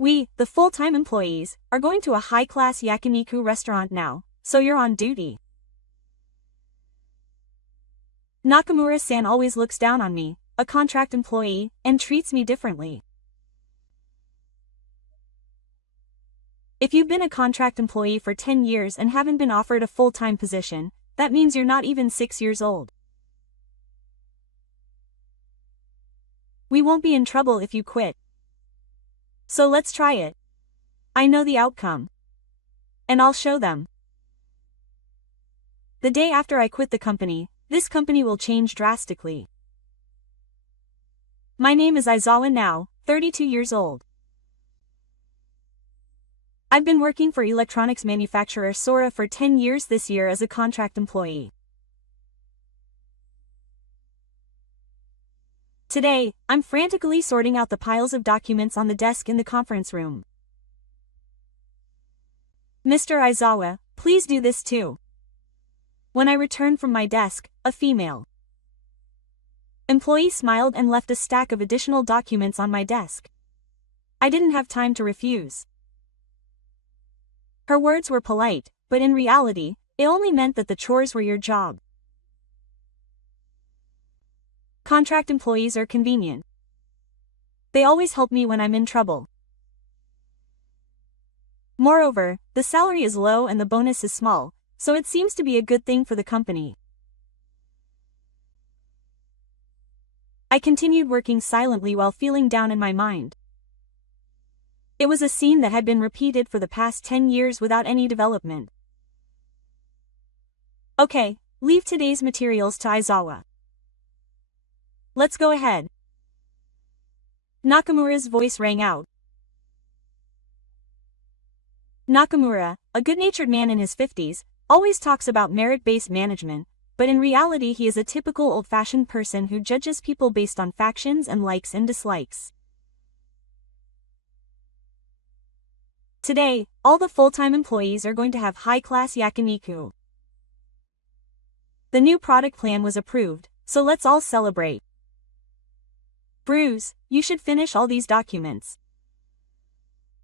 We, the full-time employees, are going to a high-class yakiniku restaurant now, so you're on duty. Nakamura-san always looks down on me, a contract employee, and treats me differently. If you've been a contract employee for 10 years and haven't been offered a full-time position, that means you're not even 6 years old. We won't be in trouble if you quit. So let's try it. I know the outcome. And I'll show them. The day after I quit the company, this company will change drastically. My name is Aizawa now, 32 years old. I've been working for electronics manufacturer Sora for 10 years this year as a contract employee. Today, I'm frantically sorting out the piles of documents on the desk in the conference room. Mr. Aizawa, please do this too. When I returned from my desk, a female employee smiled and left a stack of additional documents on my desk. I didn't have time to refuse. Her words were polite, but in reality, it only meant that the chores were your job. Contract employees are convenient. They always help me when I'm in trouble. Moreover, the salary is low and the bonus is small, so it seems to be a good thing for the company. I continued working silently while feeling down in my mind. It was a scene that had been repeated for the past 10 years without any development. Okay, leave today's materials to Aizawa. Let's go ahead. Nakamura's voice rang out. Nakamura, a good-natured man in his 50s, always talks about merit-based management, but in reality he is a typical old-fashioned person who judges people based on factions and likes and dislikes. Today, all the full-time employees are going to have high-class yakiniku. The new product plan was approved, so let's all celebrate. Bruce, you should finish all these documents.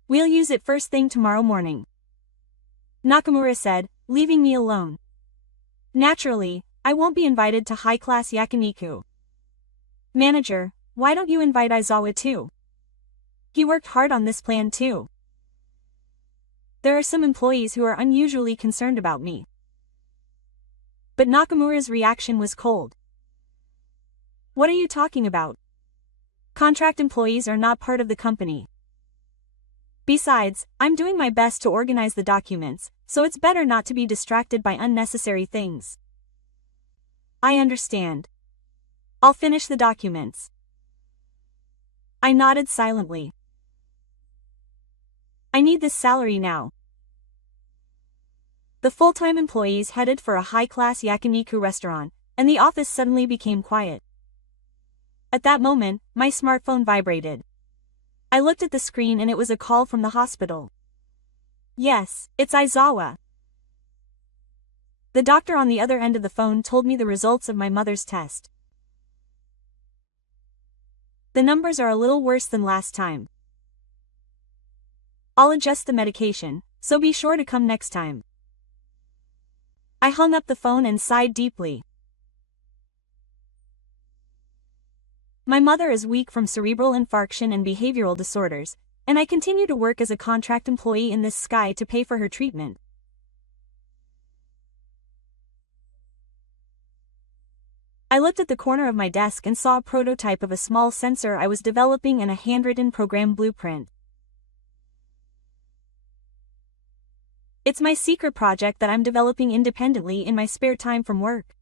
We'll use it first thing tomorrow morning. Nakamura said, leaving me alone. Naturally, I won't be invited to high-class yakiniku. Manager, why don't you invite Aizawa too? He worked hard on this plan too. There are some employees who are unusually concerned about me. But Nakamura's reaction was cold. What are you talking about? Contract employees are not part of the company. Besides, I'm doing my best to organize the documents, so it's better not to be distracted by unnecessary things. I understand. I'll finish the documents. I nodded silently. I need this salary now. The full-time employees headed for a high-class yakiniku restaurant, and the office suddenly became quiet. At that moment, my smartphone vibrated. I looked at the screen and it was a call from the hospital. Yes, it's Aizawa. The doctor on the other end of the phone told me the results of my mother's test. The numbers are a little worse than last time. I'll adjust the medication, so be sure to come next time. I hung up the phone and sighed deeply. My mother is weak from cerebral infarction and behavioral disorders, and I continue to work as a contract employee in this sky to pay for her treatment. I looked at the corner of my desk and saw a prototype of a small sensor I was developing and a handwritten program blueprint. It's my secret project that I'm developing independently in my spare time from work.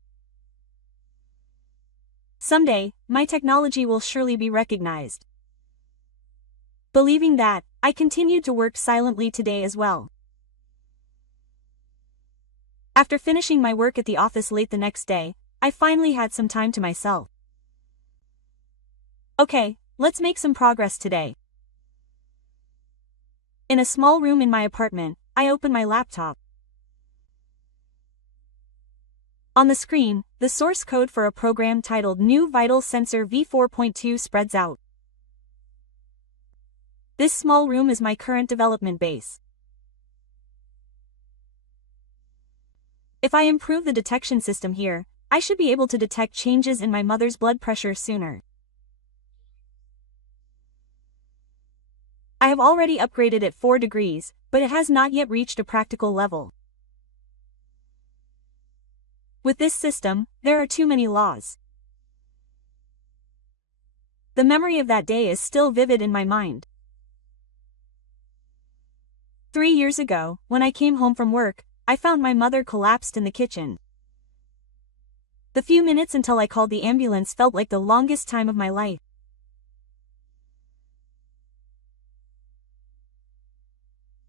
Someday, my technology will surely be recognized. Believing that, I continued to work silently today as well. After finishing my work at the office late the next day, I finally had some time to myself. Okay, let's make some progress today. In a small room in my apartment, I opened my laptop. On the screen, the source code for a program titled New Vital Sensor v4.2 spreads out. This small room is my current development base. If I improve the detection system here, I should be able to detect changes in my mother's blood pressure sooner. I have already upgraded it 4 degrees, but it has not yet reached a practical level. With this system, there are too many laws. The memory of that day is still vivid in my mind. 3 years ago, when I came home from work, I found my mother collapsed in the kitchen. The few minutes until I called the ambulance felt like the longest time of my life.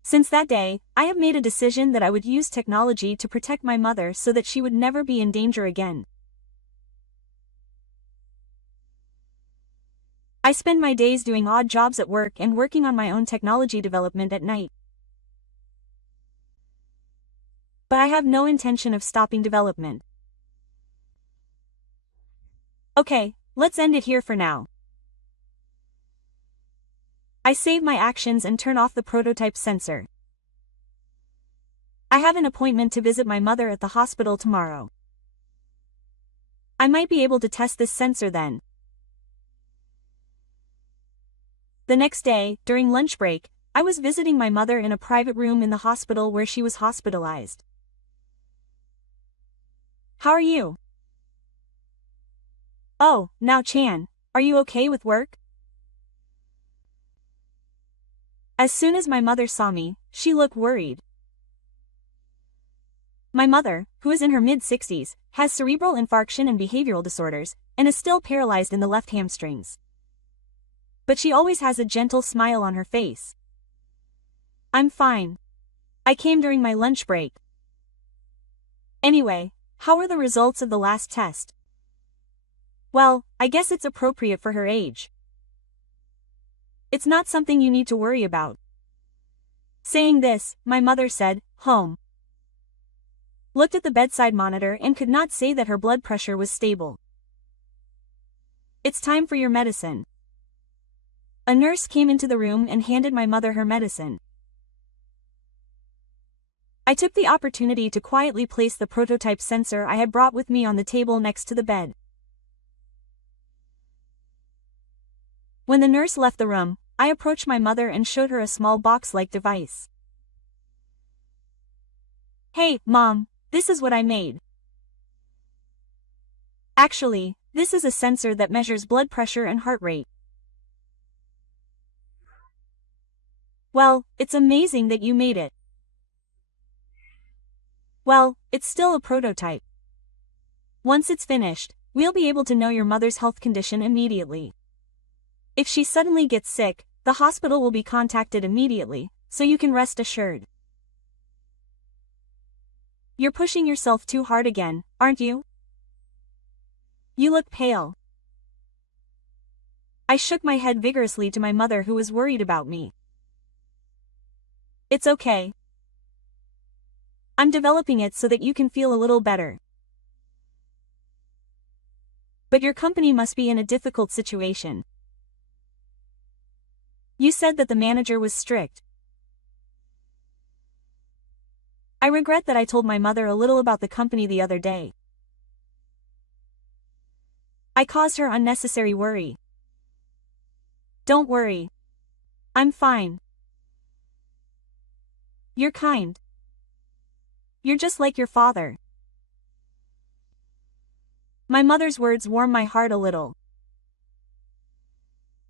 Since that day, I have made a decision that I would use technology to protect my mother so that she would never be in danger again. I spend my days doing odd jobs at work and working on my own technology development at night. But I have no intention of stopping development. Okay, let's end it here for now. I save my actions and turn off the prototype sensor. I have an appointment to visit my mother at the hospital tomorrow. I might be able to test this sensor then. The next day, during lunch break, I was visiting my mother in a private room in the hospital where she was hospitalized. How are you? Oh, now Chan, are you okay with work? As soon as my mother saw me, she looked worried. My mother, who is in her mid-60s, has cerebral infarction and behavioral disorders, and is still paralyzed in the left hamstrings. But she always has a gentle smile on her face. I'm fine. I came during my lunch break. Anyway, how were the results of the last test? Well, I guess it's appropriate for her age. It's not something you need to worry about. Saying this, my mother said, home. Looked at the bedside monitor and could not say that her blood pressure was stable. It's time for your medicine. A nurse came into the room and handed my mother her medicine. I took the opportunity to quietly place the prototype sensor I had brought with me on the table next to the bed. When the nurse left the room, I approached my mother and showed her a small box-like device. Hey, Mom, this is what I made. Actually, this is a sensor that measures blood pressure and heart rate. Well, it's amazing that you made it. Well, it's still a prototype. Once it's finished, we'll be able to know your mother's health condition immediately. If she suddenly gets sick, the hospital will be contacted immediately, so you can rest assured. You're pushing yourself too hard again, aren't you? You look pale. I shook my head vigorously to my mother, who was worried about me. It's okay. I'm developing it so that you can feel a little better. But your company must be in a difficult situation. You said that the manager was strict. I regret that I told my mother a little about the company the other day. I caused her unnecessary worry. Don't worry. I'm fine. You're kind. You're just like your father. My mother's words warmed my heart a little.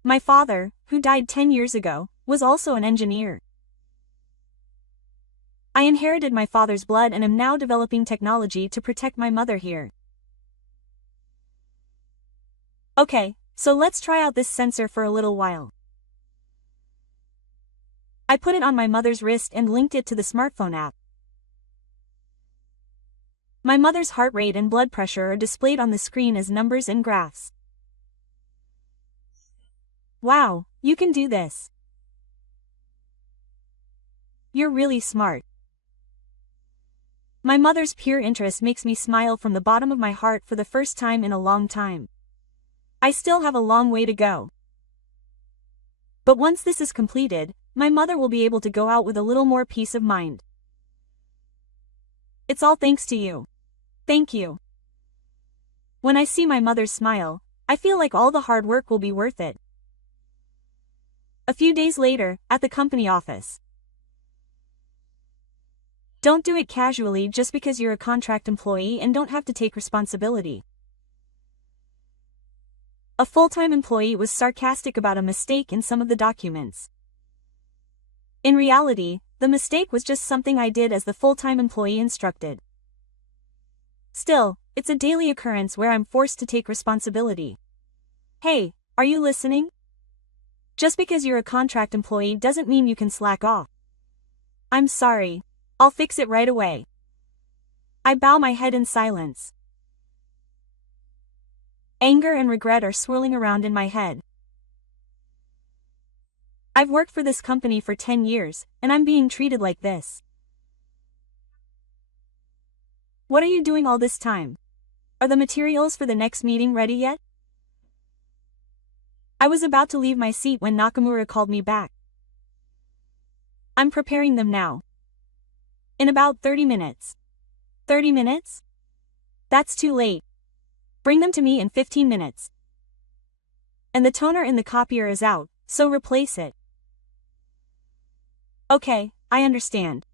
My father, who died 10 years ago, was also an engineer. I inherited my father's blood and am now developing technology to protect my mother here. Okay, so let's try out this sensor for a little while. I put it on my mother's wrist and linked it to the smartphone app. My mother's heart rate and blood pressure are displayed on the screen as numbers and graphs. Wow, you can do this. You're really smart. My mother's pure interest makes me smile from the bottom of my heart for the first time in a long time. I still have a long way to go. But once this is completed, my mother will be able to go out with a little more peace of mind. It's all thanks to you. Thank you. When I see my mother's smile, I feel like all the hard work will be worth it. A few days later, at the company office. Don't do it casually just because you're a contract employee and don't have to take responsibility. A full-time employee was sarcastic about a mistake in some of the documents. In reality, the mistake was just something I did as the full-time employee instructed. Still, it's a daily occurrence where I'm forced to take responsibility. Hey, are you listening? Just because you're a contract employee doesn't mean you can slack off. I'm sorry. I'll fix it right away. I bow my head in silence. Anger and regret are swirling around in my head. I've worked for this company for 10 years, and I'm being treated like this. What are you doing all this time? Are the materials for the next meeting ready yet? I was about to leave my seat when Nakamura called me back. I'm preparing them now. In about 30 minutes. 30 minutes? That's too late. Bring them to me in 15 minutes. And the toner in the copier is out, so replace it. Okay, I understand.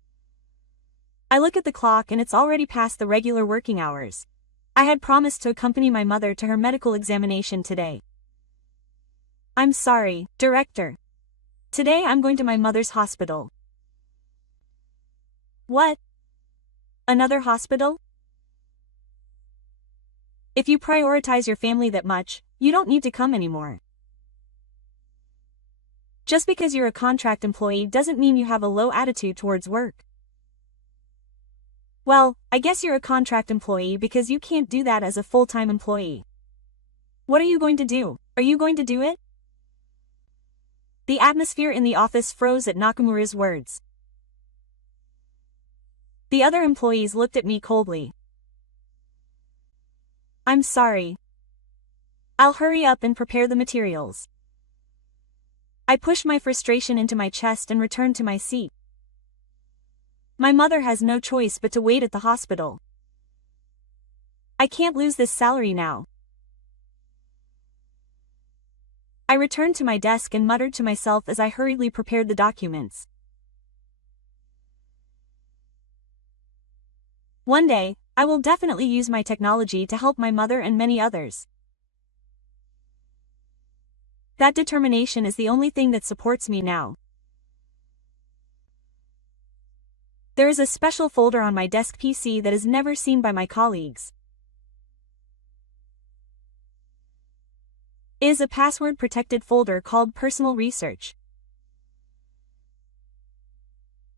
I look at the clock and it's already past the regular working hours. I had promised to accompany my mother to her medical examination today. I'm sorry, Director. Today I'm going to my mother's hospital. What? Another hospital? If you prioritize your family that much, you don't need to come anymore. Just because you're a contract employee doesn't mean you have a low attitude towards work. Well, I guess you're a contract employee because you can't do that as a full-time employee. What are you going to do? Are you going to do it? The atmosphere in the office froze at Nakamura's words. The other employees looked at me coldly. I'm sorry. I'll hurry up and prepare the materials. I pushed my frustration into my chest and returned to my seat. My mother has no choice but to wait at the hospital. I can't lose this salary now. I returned to my desk and muttered to myself as I hurriedly prepared the documents. One day, I will definitely use my technology to help my mother and many others. That determination is the only thing that supports me now. There is a special folder on my desk PC that is never seen by my colleagues. It is a password-protected folder called Personal Research.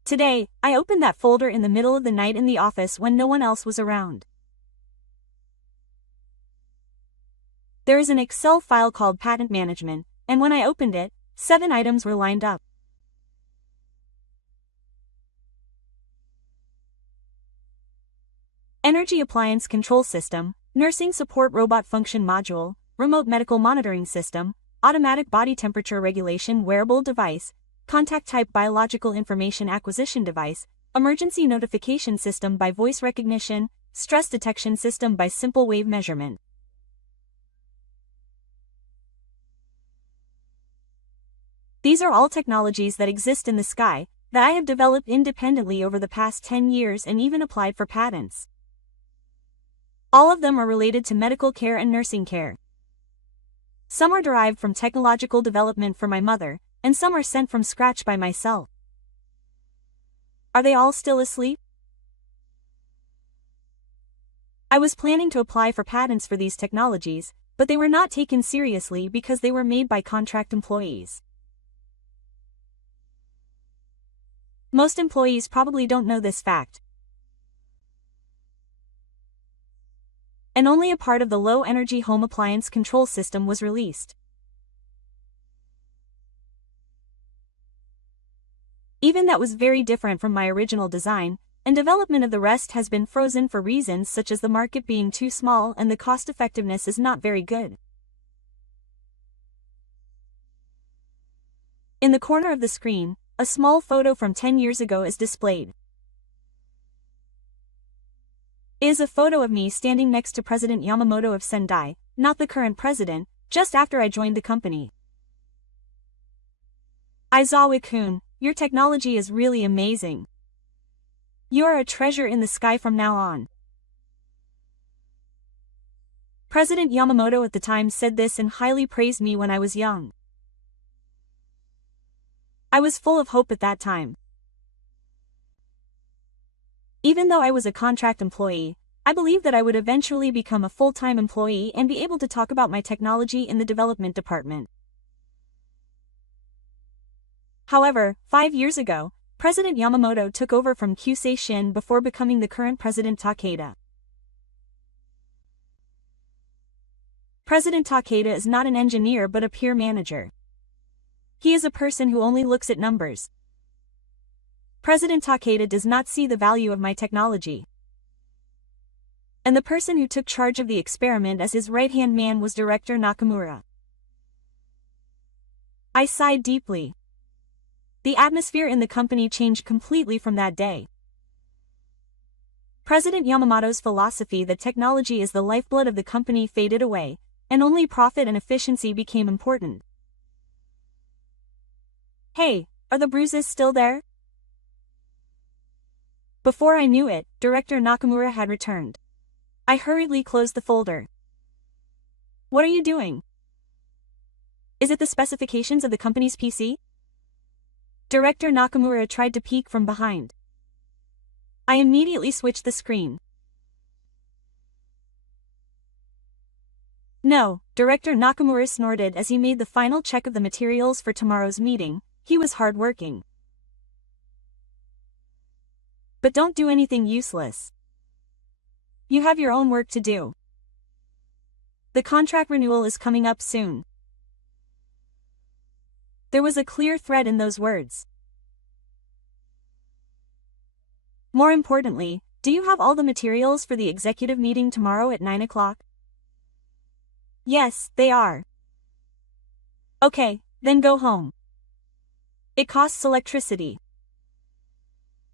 Today, I opened that folder in the middle of the night in the office when no one else was around. There is an Excel file called Patent Management, and when I opened it, 7 items were lined up. Energy Appliance Control System, Nursing Support Robot Function Module, Remote Medical Monitoring System, Automatic Body Temperature Regulation Wearable Device, Contact Type Biological Information Acquisition Device, Emergency Notification System by Voice Recognition, Stress Detection System by Simple Wave Measurement. These are all technologies that exist in the sky, that I have developed independently over the past 10 years and even applied for patents. All of them are related to medical care and nursing care. Some are derived from technological development for my mother, and some are sent from scratch by myself. Are they all still asleep? I was planning to apply for patents for these technologies, but they were not taken seriously because they were made by contract employees. Most employees probably don't know this fact. And only a part of the low-energy home appliance control system was released. Even that was very different from my original design, and development of the rest has been frozen for reasons such as the market being too small and the cost-effectiveness is not very good. In the corner of the screen, a small photo from 10 years ago is displayed. It is a photo of me standing next to President Yamamoto of Sendai, not the current president, just after I joined the company. Aizawa-kun, your technology is really amazing. You are a treasure in the sky from now on. President Yamamoto at the time said this and highly praised me when I was young. I was full of hope at that time. Even though I was a contract employee, I believed that I would eventually become a full-time employee and be able to talk about my technology in the development department. However, 5 years ago, President Yamamoto took over from Kyusei Shin before becoming the current President Takeda. President Takeda is not an engineer but a peer manager. He is a person who only looks at numbers. President Takeda does not see the value of my technology. And the person who took charge of the experiment as his right-hand man was Director Nakamura. I sighed deeply. The atmosphere in the company changed completely from that day. President Yamamoto's philosophy that technology is the lifeblood of the company faded away, and only profit and efficiency became important. Hey, are the bruises still there? Before I knew it, Director Nakamura had returned. I hurriedly closed the folder. What are you doing? Is it the specifications of the company's PC? Director Nakamura tried to peek from behind. I immediately switched the screen. No, Director Nakamura snorted as he made the final check of the materials for tomorrow's meeting. He was hard-working. But don't do anything useless. You have your own work to do. The contract renewal is coming up soon. There was a clear thread in those words. More importantly, do you have all the materials for the executive meeting tomorrow at 9 o'clock? Yes, they are. Okay, then go home. It costs electricity.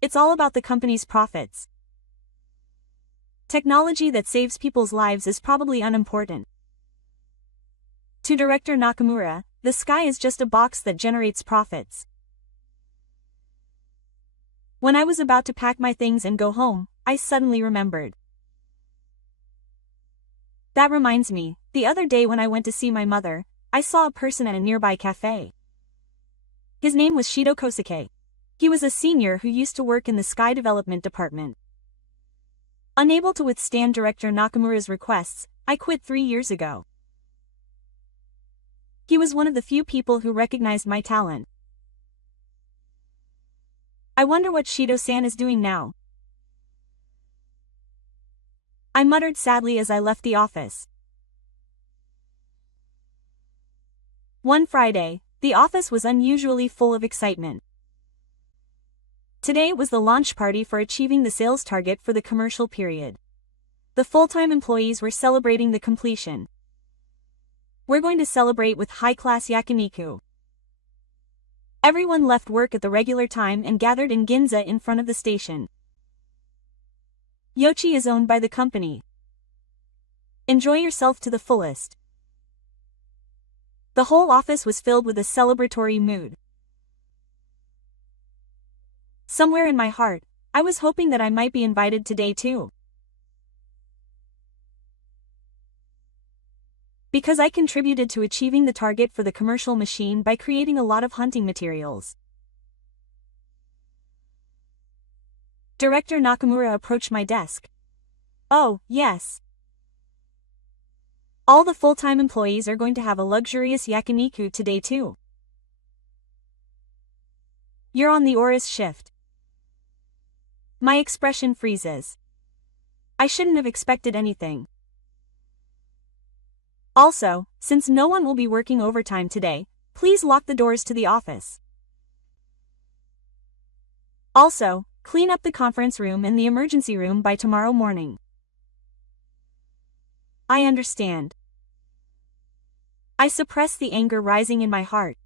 It's all about the company's profits. Technology that saves people's lives is probably unimportant. To Director Nakamura, the sky is just a box that generates profits. When I was about to pack my things and go home, I suddenly remembered. That reminds me, the other day when I went to see my mother, I saw a person at a nearby cafe. His name was Shido Kosuke. He was a senior who used to work in the Sky Development Department. Unable to withstand Director Nakamura's requests, I quit 3 years ago. He was one of the few people who recognized my talent. I wonder what Shido-san is doing now. I muttered sadly as I left the office. One Friday, the office was unusually full of excitement. Today was the launch party for achieving the sales target for the commercial period. The full-time employees were celebrating the completion. We're going to celebrate with high-class yakiniku. Everyone left work at the regular time and gathered in Ginza in front of the station. Yochi is owned by the company. Enjoy yourself to the fullest. The whole office was filled with a celebratory mood. Somewhere in my heart, I was hoping that I might be invited today too. Because I contributed to achieving the target for the commercial machine by creating a lot of hunting materials. Director Nakamura approached my desk. Oh, yes. All the full-time employees are going to have a luxurious yakiniku today too. You're on the Oris shift. My expression freezes. I shouldn't have expected anything. Also, since no one will be working overtime today, please lock the doors to the office. Also, clean up the conference room and the emergency room by tomorrow morning. I understand. I suppressed the anger rising in my heart.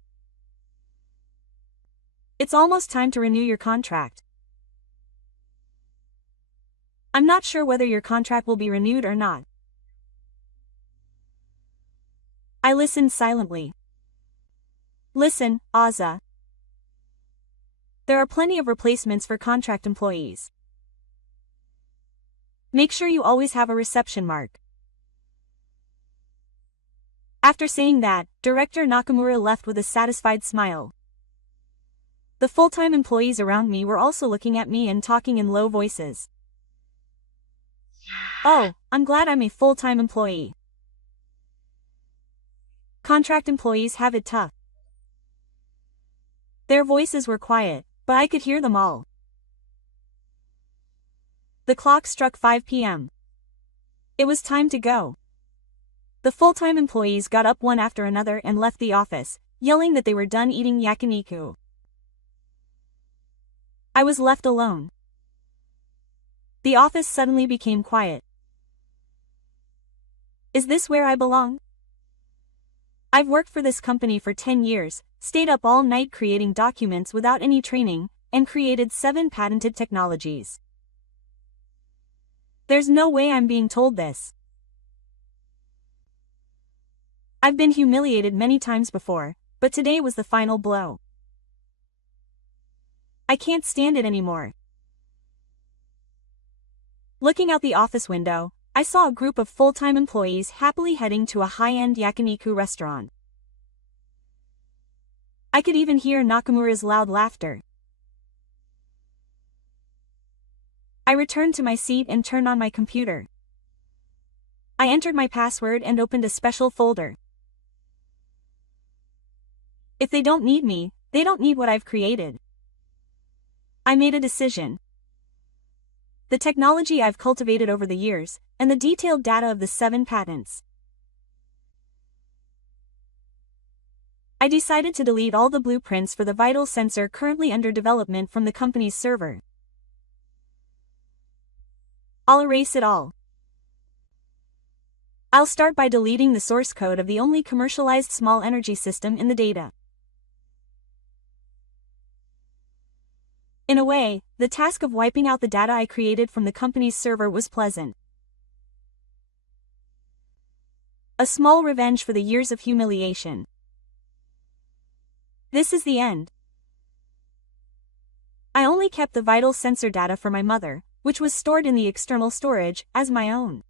It's almost time to renew your contract. I'm not sure whether your contract will be renewed or not. I listened silently. Listen, Azza. There are plenty of replacements for contract employees. Make sure you always have a reception mark. After saying that, Director Nakamura left with a satisfied smile. The full-time employees around me were also looking at me and talking in low voices. Oh, I'm glad I'm a full-time employee. Contract employees have it tough. Their voices were quiet, but I could hear them all. The clock struck 5 p.m. It was time to go. The full-time employees got up one after another and left the office, yelling that they were done eating yakiniku. I was left alone. The office suddenly became quiet. Is this where I belong? I've worked for this company for 10 years, stayed up all night creating documents without any training, and created 7 patented technologies. There's no way I'm being told this. I've been humiliated many times before, but today was the final blow. I can't stand it anymore. Looking out the office window, I saw a group of full-time employees happily heading to a high-end yakiniku restaurant. I could even hear Nakamura's loud laughter. I returned to my seat and turned on my computer. I entered my password and opened a special folder. If they don't need me, they don't need what I've created. I made a decision. The technology I've cultivated over the years, and the detailed data of the 7 patents. I decided to delete all the blueprints for the vital sensor currently under development from the company's server. I'll erase it all. I'll start by deleting the source code of the only commercialized small energy system in the data. In a way, the task of wiping out the data I created from the company's server was pleasant. A small revenge for the years of humiliation. This is the end. I only kept the vital sensor data for my mother, which was stored in the external storage, as my own.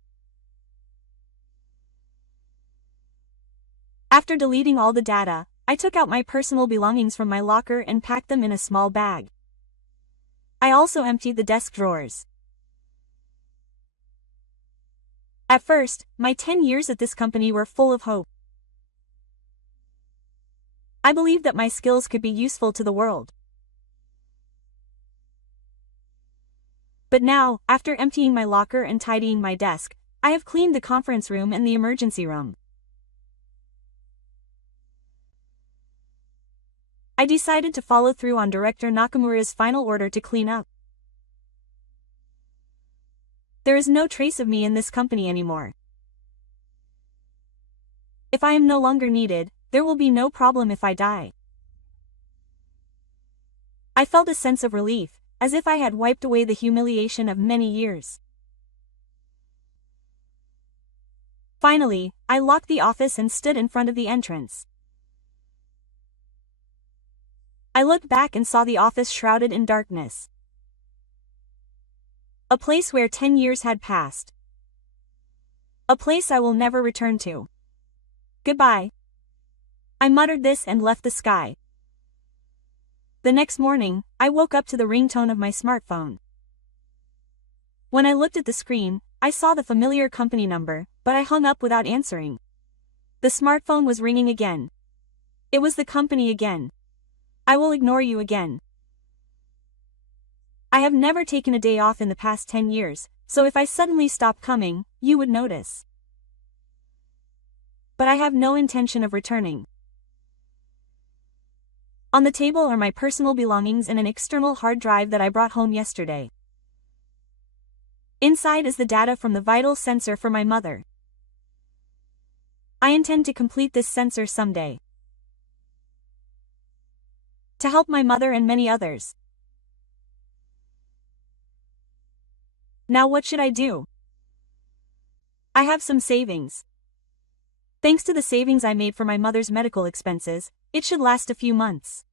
After deleting all the data, I took out my personal belongings from my locker and packed them in a small bag. I also emptied the desk drawers. At first, my 10 years at this company were full of hope. I believed that my skills could be useful to the world. But now, after emptying my locker and tidying my desk, I have cleaned the conference room and the emergency room. I decided to follow through on Director Nakamura's final order to clean up. There is no trace of me in this company anymore. If I am no longer needed, there will be no problem if I die. I felt a sense of relief, as if I had wiped away the humiliation of many years. Finally, I locked the office and stood in front of the entrance. I looked back and saw the office shrouded in darkness. A place where 10 years had passed. A place I will never return to. Goodbye. I muttered this and left the sky. The next morning, I woke up to the ringtone of my smartphone. When I looked at the screen, I saw the familiar company number, but I hung up without answering. The smartphone was ringing again. It was the company again. I will ignore you again. I have never taken a day off in the past 10 years, so if I suddenly stop coming, you would notice. But I have no intention of returning. On the table are my personal belongings and an external hard drive that I brought home yesterday. Inside is the data from the vital sensor for my mother. I intend to complete this sensor someday. to help my mother and many others. Now what should I do? I have some savings. Thanks to the savings I made for my mother's medical expenses, it should last a few months.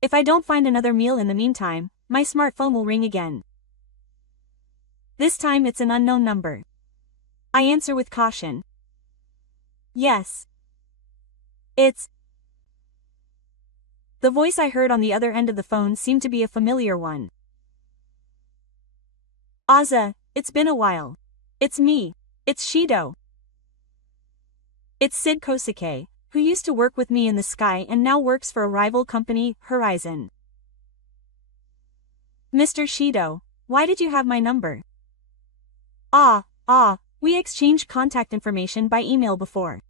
If I don't find another meal in the meantime, my smartphone will ring again. This time it's an unknown number. I answer with caution. Yes. It's... The voice I heard on the other end of the phone seemed to be a familiar one. Aza, it's been a while. It's me. It's Shido. It's Sid Kosuke, who used to work with me in the sky and now works for a rival company, Horizon. Mr. Shido, why did you have my number? We exchanged contact information by email before.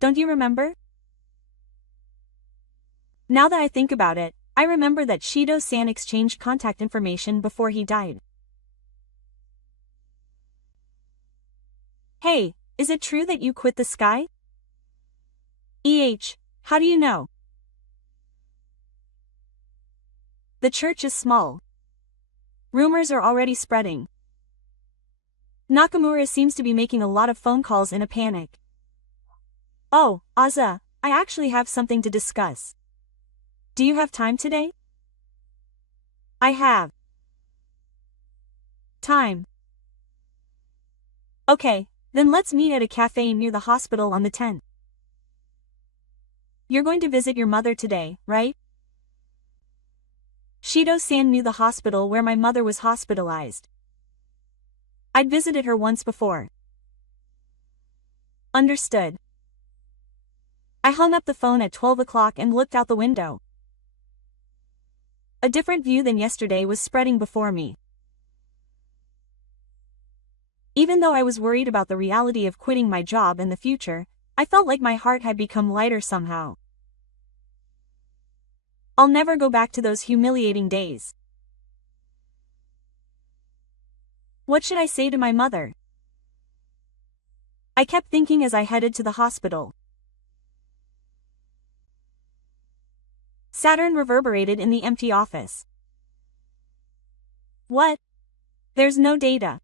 Don't you remember? Now that I think about it, I remember that Shido-san exchanged contact information before he died. Hey, is it true that you quit the sky? How do you know? The church is small. Rumors are already spreading. Nakamura seems to be making a lot of phone calls in a panic. Oh, Aza, I actually have something to discuss. Do you have time today? I have. Time. Okay, then let's meet at a cafe near the hospital on the 10th. You're going to visit your mother today, right? Shido-san knew the hospital where my mother was hospitalized. I'd visited her once before. Understood. I hung up the phone at 12 o'clock and looked out the window. A different view than yesterday was spreading before me. Even though I was worried about the reality of quitting my job in the future, I felt like my heart had become lighter somehow. I'll never go back to those humiliating days. What should I say to my mother? I kept thinking as I headed to the hospital. Saturn reverberated in the empty office. What? There's no data.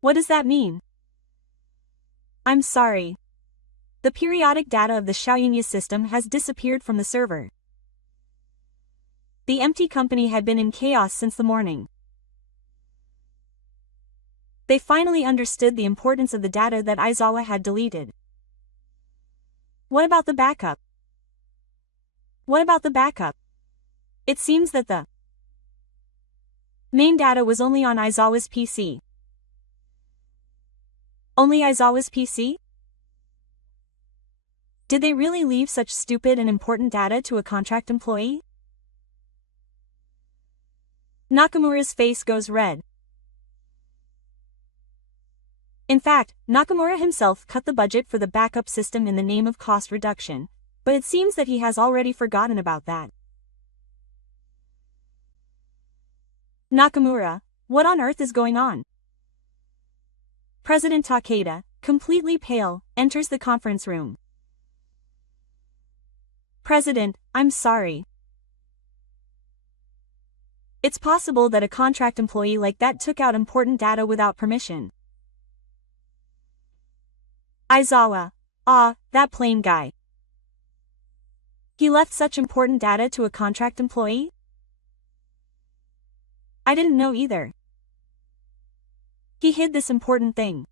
What does that mean? I'm sorry. The periodic data of the Xiaoyingya system has disappeared from the server. The empty company had been in chaos since the morning. They finally understood the importance of the data that Aizawa had deleted. What about the backup? It seems that the main data was only on Aizawa's PC. Only Aizawa's PC? Did they really leave such stupid and important data to a contract employee? Nakamura's face goes red. In fact, Nakamura himself cut the budget for the backup system in the name of cost reduction, but it seems that he has already forgotten about that. Nakamura, what on earth is going on? President Takeda, completely pale, enters the conference room. President, I'm sorry. It's possible that a contract employee like that took out important data without permission. Aizawa. That plain guy. He left such important data to a contract employee? I didn't know either. He hid this important thing.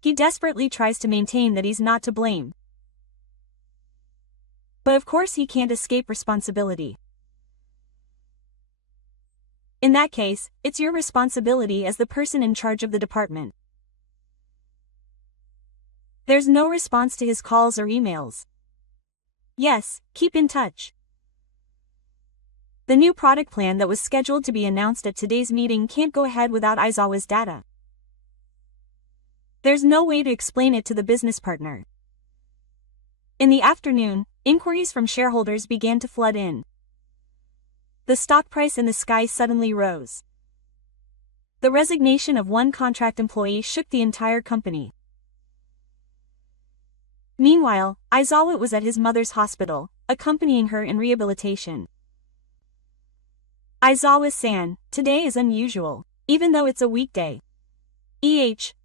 He desperately tries to maintain that he's not to blame. But of course he can't escape responsibility. In that case, it's your responsibility as the person in charge of the department. There's no response to his calls or emails. Yes, keep in touch. The new product plan that was scheduled to be announced at today's meeting can't go ahead without Aizawa's data. There's no way to explain it to the business partner. In the afternoon, inquiries from shareholders began to flood in. The stock price in the sky suddenly rose. The resignation of one contract employee shook the entire company. Meanwhile, Aizawa was at his mother's hospital, accompanying her in rehabilitation. Aizawa-san, today is unusual, even though it's a weekday.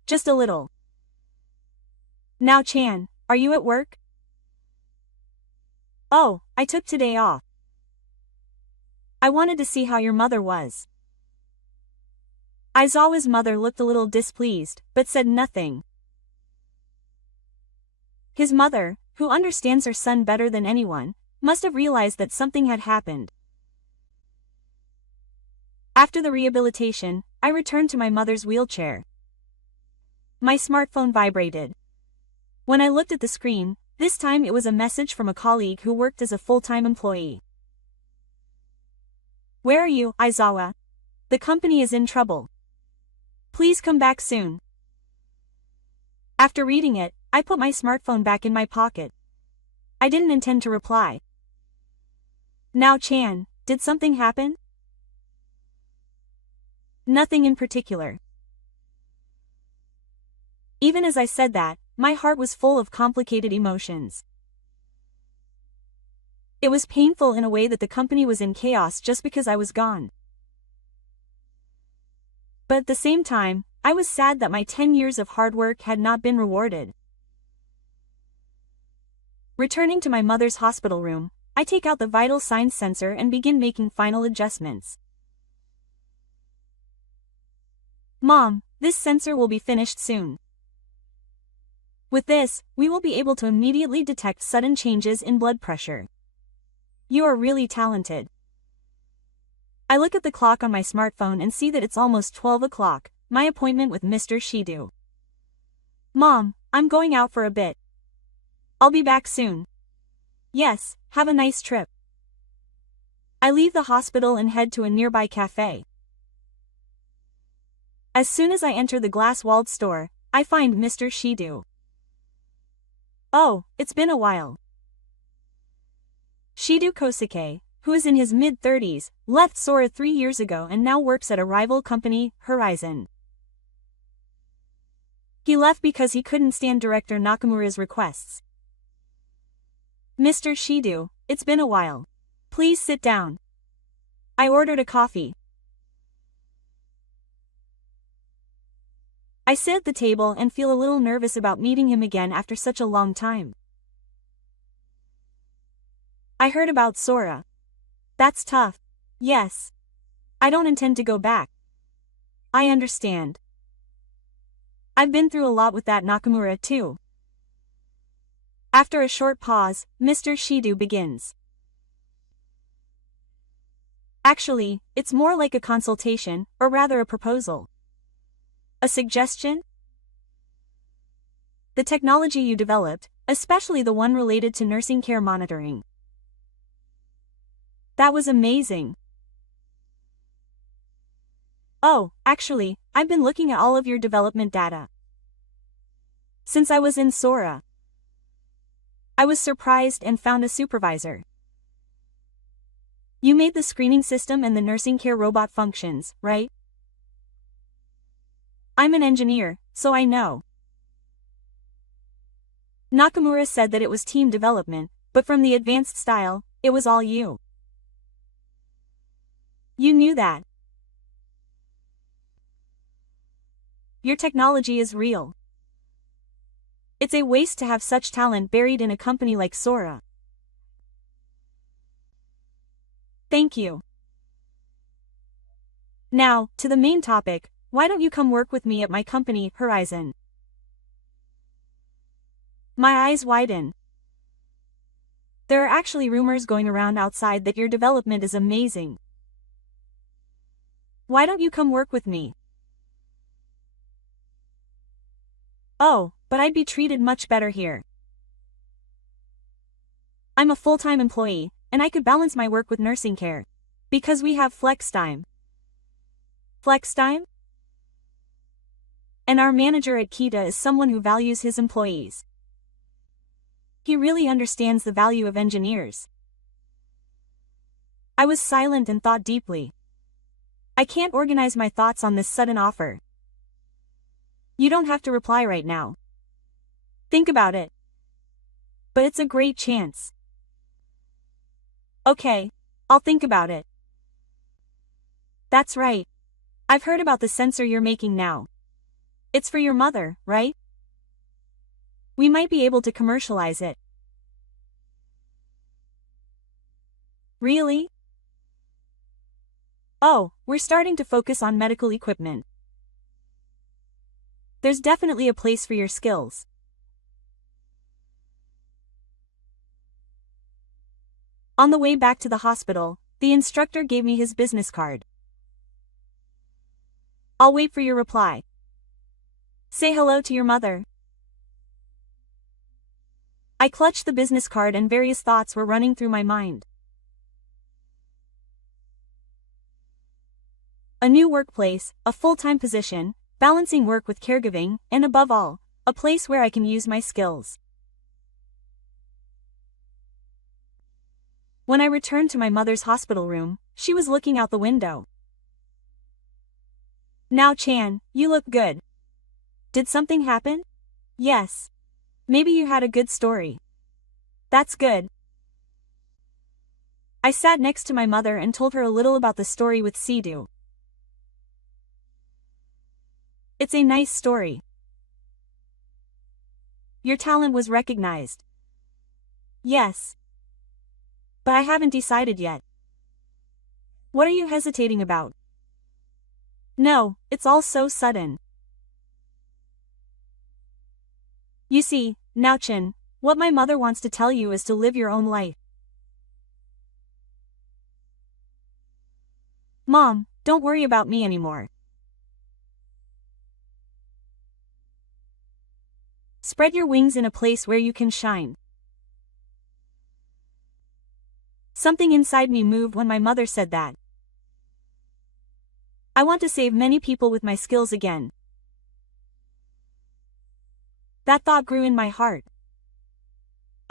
Just a little. Now Chan, are you at work? Oh, I took today off. I wanted to see how your mother was. Aizawa's mother looked a little displeased, but said nothing. His mother, who understands her son better than anyone, must have realized that something had happened. After the rehabilitation, I returned to my mother's wheelchair. My smartphone vibrated. When I looked at the screen, this time it was a message from a colleague who worked as a full-time employee. Where are you, Aizawa? The company is in trouble. Please come back soon. After reading it, I put my smartphone back in my pocket. I didn't intend to reply. Now Chan, did something happen? Nothing in particular. Even as I said that, my heart was full of complicated emotions. It was painful in a way that the company was in chaos just because I was gone. But at the same time, I was sad that my 10 years of hard work had not been rewarded. Returning to my mother's hospital room, I take out the vital signs sensor and begin making final adjustments. Mom, this sensor will be finished soon. With this, we will be able to immediately detect sudden changes in blood pressure. You are really talented. I look at the clock on my smartphone and see that it's almost 12 o'clock, my appointment with Mr. Shido. Mom, I'm going out for a bit. I'll be back soon. Yes, have a nice trip. I leave the hospital and head to a nearby cafe. As soon as I enter the glass-walled store, I find Mr. Shido. Oh, it's been a while. Shido Kosuke, who is in his mid-30s, left Sora 3 years ago and now works at a rival company, Horizon. He left because he couldn't stand director Nakamura's requests. Mr. Shido, it's been a while. Please sit down. I ordered a coffee. I sit at the table and feel a little nervous about meeting him again after such a long time. I heard about Sora. That's tough. Yes. I don't intend to go back. I understand. I've been through a lot with that Nakamura too. After a short pause, Mr. Shido begins. Actually, it's more like a consultation, or rather a proposal. A suggestion? The technology you developed, especially the one related to nursing care monitoring. That was amazing. Oh, actually, I've been looking at all of your development data. Since I was in Sora, I was surprised and found a supervisor. You made the screening system and the nursing care robot functions, right? I'm an engineer, so I know. Nakamura said that it was team development, but from the advanced style, it was all you. You knew that. Your technology is real. It's a waste to have such talent buried in a company like Sora. Thank you. Now, to the main topic, why don't you come work with me at my company, Horizon? My eyes widen. There are actually rumors going around outside that your development is amazing. Why don't you come work with me? Oh, but I'd be treated much better here. I'm a full-time employee, and I could balance my work with nursing care. Because we have flex time. Flex time? And our manager at Kita is someone who values his employees. He really understands the value of engineers. I was silent and thought deeply. I can't organize my thoughts on this sudden offer. You don't have to reply right now. Think about it. but it's a great chance. Okay, I'll think about it. That's right. I've heard about the sensor you're making now. It's for your mother, right? We might be able to commercialize it. Really? Oh, we're starting to focus on medical equipment. There's definitely a place for your skills. On the way back to the hospital, the instructor gave me his business card. I'll wait for your reply. Say hello to your mother. I clutched the business card and various thoughts were running through my mind. A new workplace, a full-time position, balancing work with caregiving, and above all, a place where I can use my skills. When I returned to my mother's hospital room, she was looking out the window. Now Chan, you look good. Did something happen? Yes. Maybe you had a good story. That's good. I sat next to my mother and told her a little about the story with Sidhu. It's a nice story. Your talent was recognized. Yes. But I haven't decided yet. What are you hesitating about? No, it's all so sudden. You see, Nauchin, what my mother wants to tell you is to live your own life. Mom, don't worry about me anymore. Spread your wings in a place where you can shine. Something inside me moved when my mother said that. I want to save many people with my skills again. That thought grew in my heart.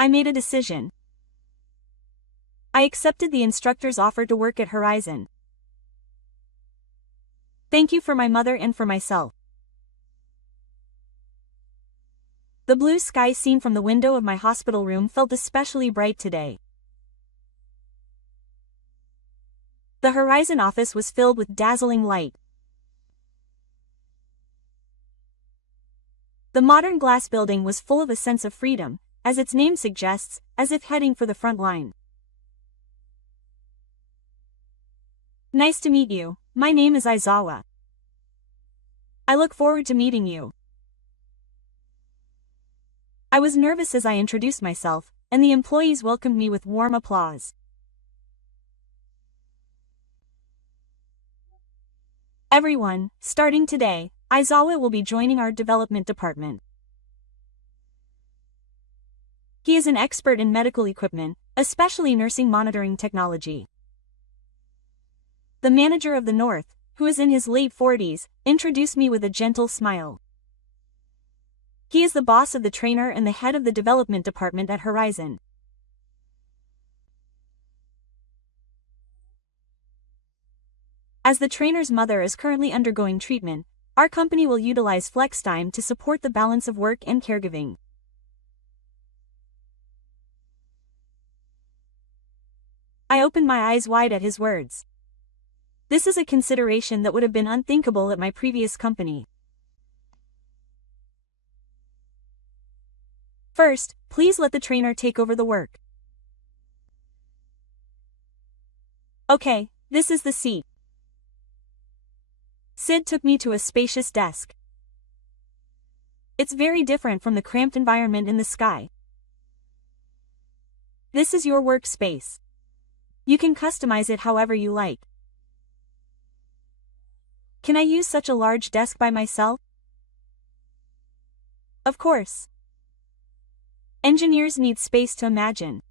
I made a decision. I accepted the instructor's offer to work at Horizon. Thank you for my mother and for myself. The blue sky seen from the window of my hospital room felt especially bright today. The Horizon office was filled with dazzling light. The modern glass building was full of a sense of freedom, as its name suggests, as if heading for the front line. Nice to meet you, my name is Aizawa. I look forward to meeting you. I was nervous as I introduced myself, and the employees welcomed me with warm applause. Everyone, starting today, Aizawa will be joining our development department. He is an expert in medical equipment, especially nursing monitoring technology. The manager of the North, who is in his late 40s, introduced me with a gentle smile. He is the boss of the trainer and the head of the development department at Horizon. As the trainer's mother is currently undergoing treatment, our company will utilize flex time to support the balance of work and caregiving. I opened my eyes wide at his words. This is a consideration that would have been unthinkable at my previous company. First, please let the trainer take over the work. Okay, this is the seat. Sid took me to a spacious desk. It's very different from the cramped environment in the sky. This is your workspace. You can customize it however you like. Can I use such a large desk by myself? Of course. Engineers need space to imagine.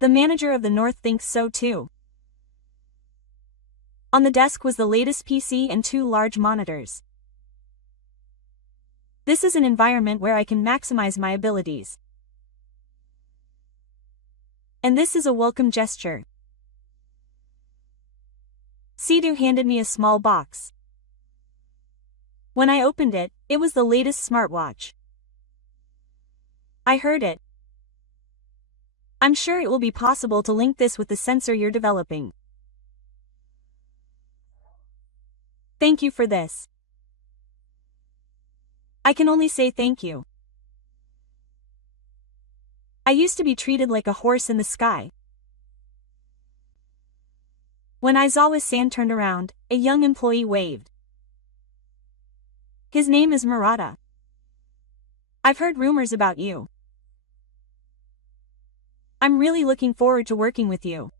The manager of the North thinks so too. On the desk was the latest PC and 2 large monitors. This is an environment where I can maximize my abilities. And this is a welcome gesture. Sidhu handed me a small box. When I opened it, it was the latest smartwatch. I heard it. I'm sure it will be possible to link this with the sensor you're developing. Thank you for this. I can only say thank you. I used to be treated like a horse in the sky. When Aizawa-san turned around, a young employee waved. His name is Murata. I've heard rumors about you. I'm really looking forward to working with you.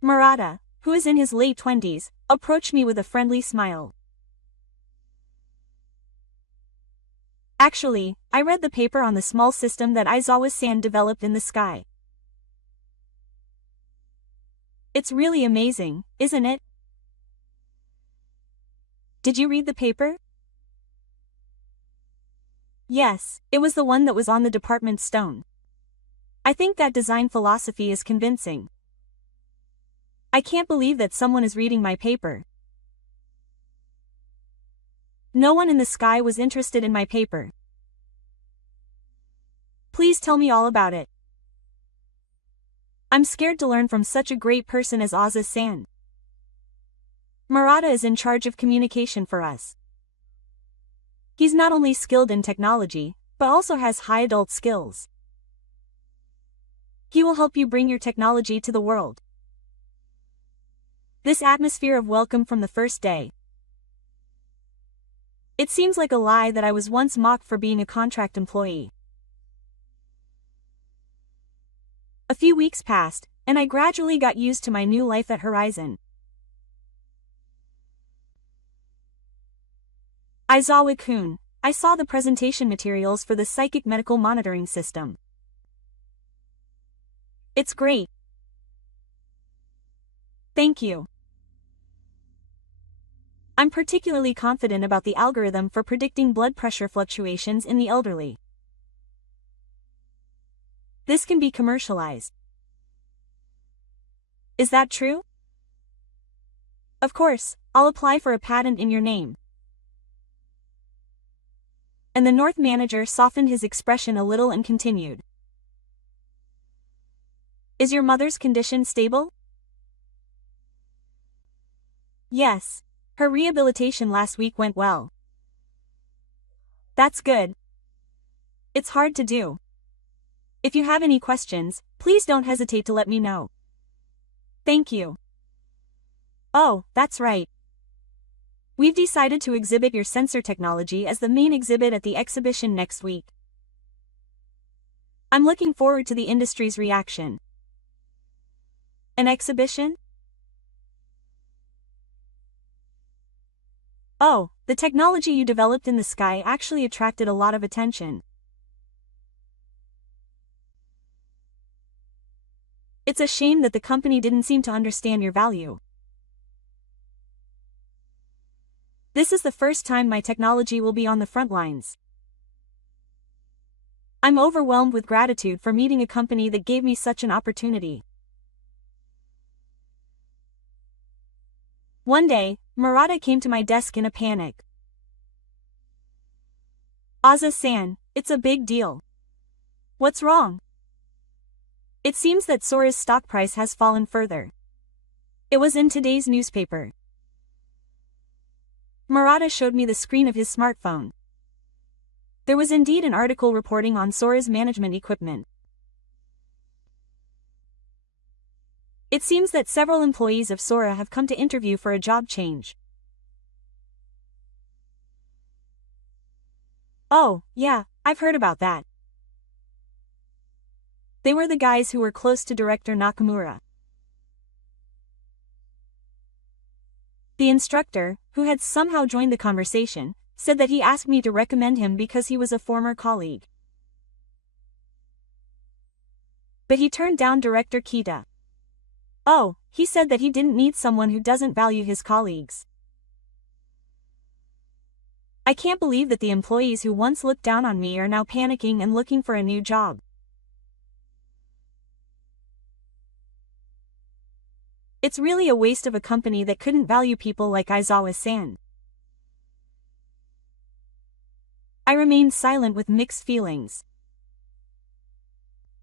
Murata, who is in his late 20s, approached me with a friendly smile. Actually, I read the paper on the small system that Aizawa-san developed in the sky. It's really amazing, isn't it? Did you read the paper? Yes, it was the one that was on the department stone. I think that design philosophy is convincing. I can't believe that someone is reading my paper. No one in the sky was interested in my paper. Please tell me all about it. I'm scared to learn from such a great person as Aza-san. Murata is in charge of communication for us. He's not only skilled in technology, but also has high adult skills. He will help you bring your technology to the world. This atmosphere of welcome from the first day. It seems like a lie that I was once mocked for being a contract employee. A few weeks passed, and I gradually got used to my new life at Horizon. Aizawa-kun, I saw the presentation materials for the psychic medical monitoring system. It's great. Thank you. I'm particularly confident about the algorithm for predicting blood pressure fluctuations in the elderly. This can be commercialized. Is that true? Of course, I'll apply for a patent in your name. And the North manager softened his expression a little and continued. Is your mother's condition stable? Yes. Her rehabilitation last week went well. That's good. It's hard to do. If you have any questions, please don't hesitate to let me know. Thank you. Oh, that's right. We've decided to exhibit your sensor technology as the main exhibit at the exhibition next week. I'm looking forward to the industry's reaction. An exhibition? Oh, the technology you developed in the sky actually attracted a lot of attention. It's a shame that the company didn't seem to understand your value. This is the first time my technology will be on the front lines. I'm overwhelmed with gratitude for meeting a company that gave me such an opportunity. One day, Murata came to my desk in a panic. Aza-san, it's a big deal. What's wrong? It seems that Sora's stock price has fallen further. It was in today's newspaper. Murata showed me the screen of his smartphone. There was indeed an article reporting on Sora's management equipment. It seems that several employees of Sora have come to interview for a job change. Oh, yeah, I've heard about that. They were the guys who were close to Director Nakamura. The instructor, who had somehow joined the conversation, said that he asked me to recommend him because he was a former colleague. But he turned down Director Kita. Oh, he said that he didn't need someone who doesn't value his colleagues. I can't believe that the employees who once looked down on me are now panicking and looking for a new job. It's really a waste of a company that couldn't value people like Aizawa-san. I remained silent with mixed feelings.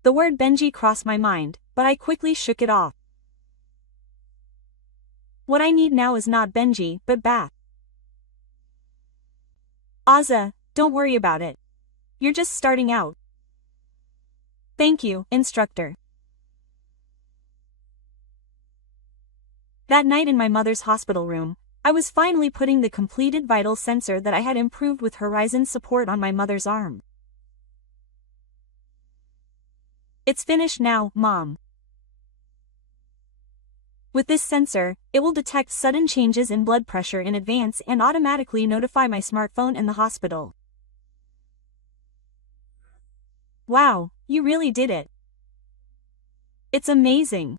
The word Benji crossed my mind, but I quickly shook it off. What I need now is not Benji, but Bath. Ozza, don't worry about it. You're just starting out. Thank you, instructor. That night in my mother's hospital room, I was finally putting the completed vital sensor that I had improved with Horizon support on my mother's arm. It's finished now, Mom. With this sensor, it will detect sudden changes in blood pressure in advance and automatically notify my smartphone and the hospital. Wow, you really did it. It's amazing.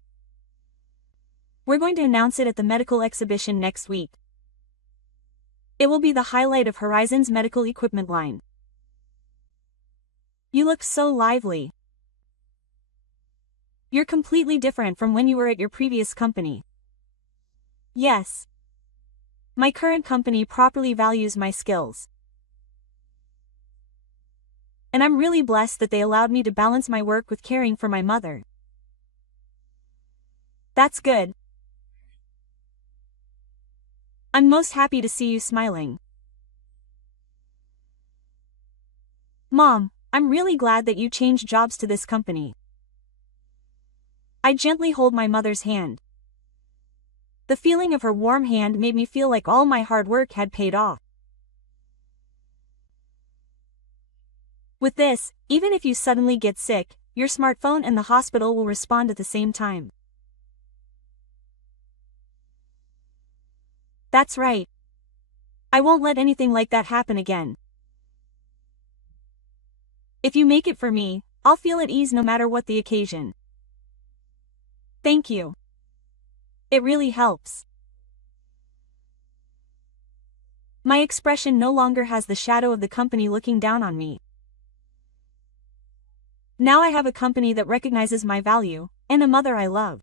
We're going to announce it at the medical exhibition next week. It will be the highlight of Horizon's medical equipment line. You look so lively. You're completely different from when you were at your previous company. Yes. My current company properly values my skills. And I'm really blessed that they allowed me to balance my work with caring for my mother. That's good. I'm most happy to see you smiling. Mom, I'm really glad that you changed jobs to this company. I gently hold my mother's hand. The feeling of her warm hand made me feel like all my hard work had paid off. With this, even if you suddenly get sick, your smartphone and the hospital will respond at the same time. That's right. I won't let anything like that happen again. If you make it for me, I'll feel at ease no matter what the occasion. Thank you. It really helps. My expression no longer has the shadow of the company looking down on me. Now I have a company that recognizes my value, and a mother I love.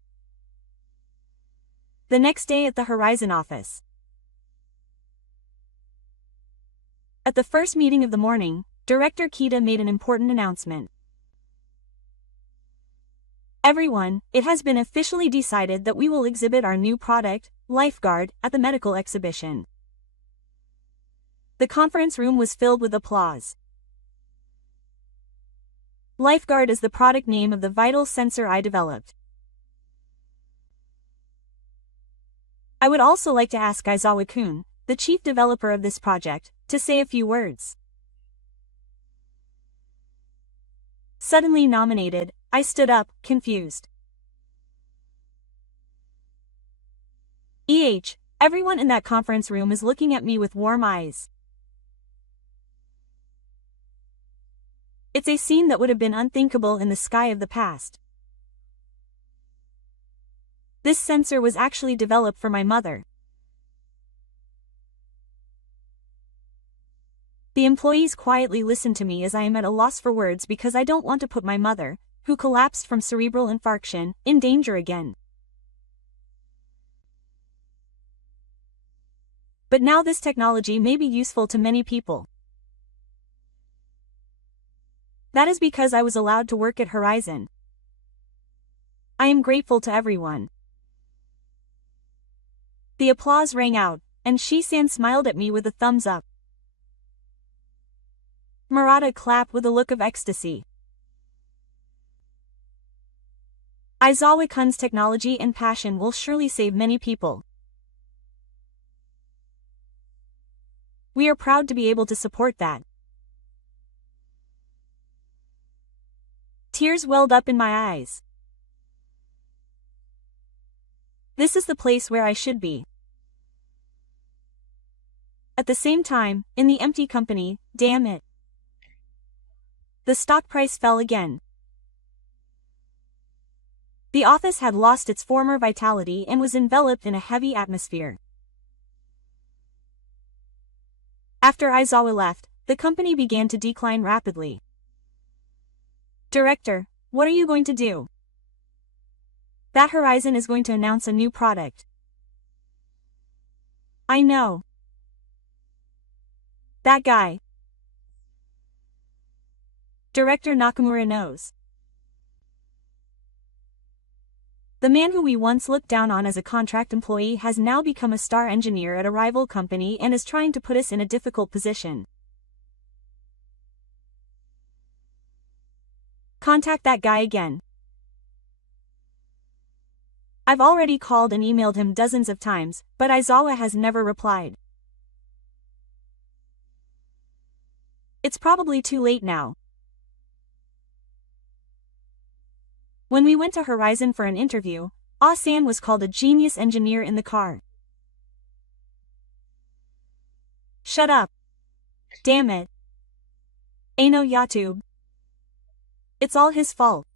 The next day at the Horizon office. At the first meeting of the morning, Director Kita made an important announcement. Everyone, it has been officially decided that we will exhibit our new product, Lifeguard, at the medical exhibition. The conference room was filled with applause. Lifeguard is the product name of the vital sensor I developed. I would also like to ask Aizawa-kun, the chief developer of this project, to say a few words. Suddenly nominated, I stood up, confused. Everyone in that conference room is looking at me with warm eyes. It's a scene that would have been unthinkable in the sky of the past. This sensor was actually developed for my mother. The employees quietly listen to me as I am at a loss for words because I don't want to put my mother, who collapsed from cerebral infarction, in danger again. But now this technology may be useful to many people. That is because I was allowed to work at Horizon. I am grateful to everyone. The applause rang out, and Shi-san smiled at me with a thumbs up. Murata clapped with a look of ecstasy. Aizawa-kun's technology and passion will surely save many people. We are proud to be able to support that. Tears welled up in my eyes. This is the place where I should be. At the same time, in the empty company, damn it. The stock price fell again. The office had lost its former vitality and was enveloped in a heavy atmosphere. After Aizawa left, the company began to decline rapidly. Director, what are you going to do? That Horizon is going to announce a new product. I know. That guy. Director Nakamura knows. The man who we once looked down on as a contract employee has now become a star engineer at a rival company and is trying to put us in a difficult position. Contact that guy again. I've already called and emailed him dozens of times, but Aizawa has never replied. It's probably too late now. When we went to Horizon for an interview, Ah-san was called a genius engineer in the car. Shut up. Damn it. Ano YouTube. It's all his fault.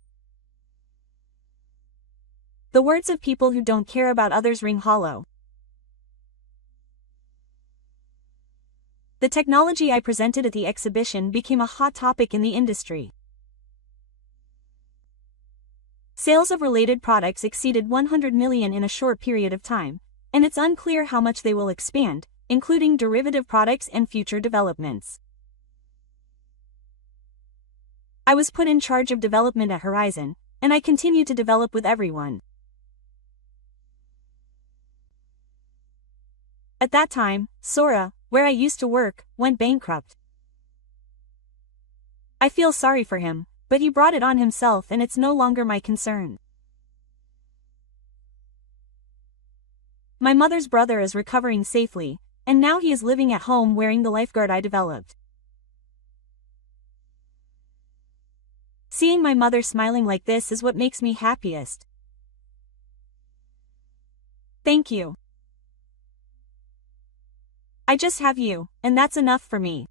The words of people who don't care about others ring hollow. The technology I presented at the exhibition became a hot topic in the industry. Sales of related products exceeded 100 million in a short period of time, and it's unclear how much they will expand, including derivative products and future developments. I was put in charge of development at Horizon, and I continue to develop with everyone. At that time, Sora, where I used to work, went bankrupt. I feel sorry for him, but he brought it on himself and it's no longer my concern. My mother's brother is recovering safely, and now he is living at home wearing the lifeguard I developed. Seeing my mother smiling like this is what makes me happiest. Thank you. I just have you, and that's enough for me.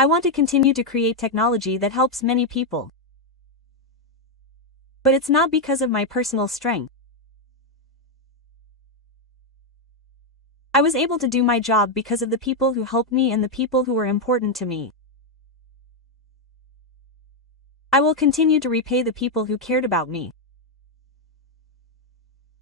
I want to continue to create technology that helps many people. But it's not because of my personal strength. I was able to do my job because of the people who helped me and the people who were important to me. I will continue to repay the people who cared about me.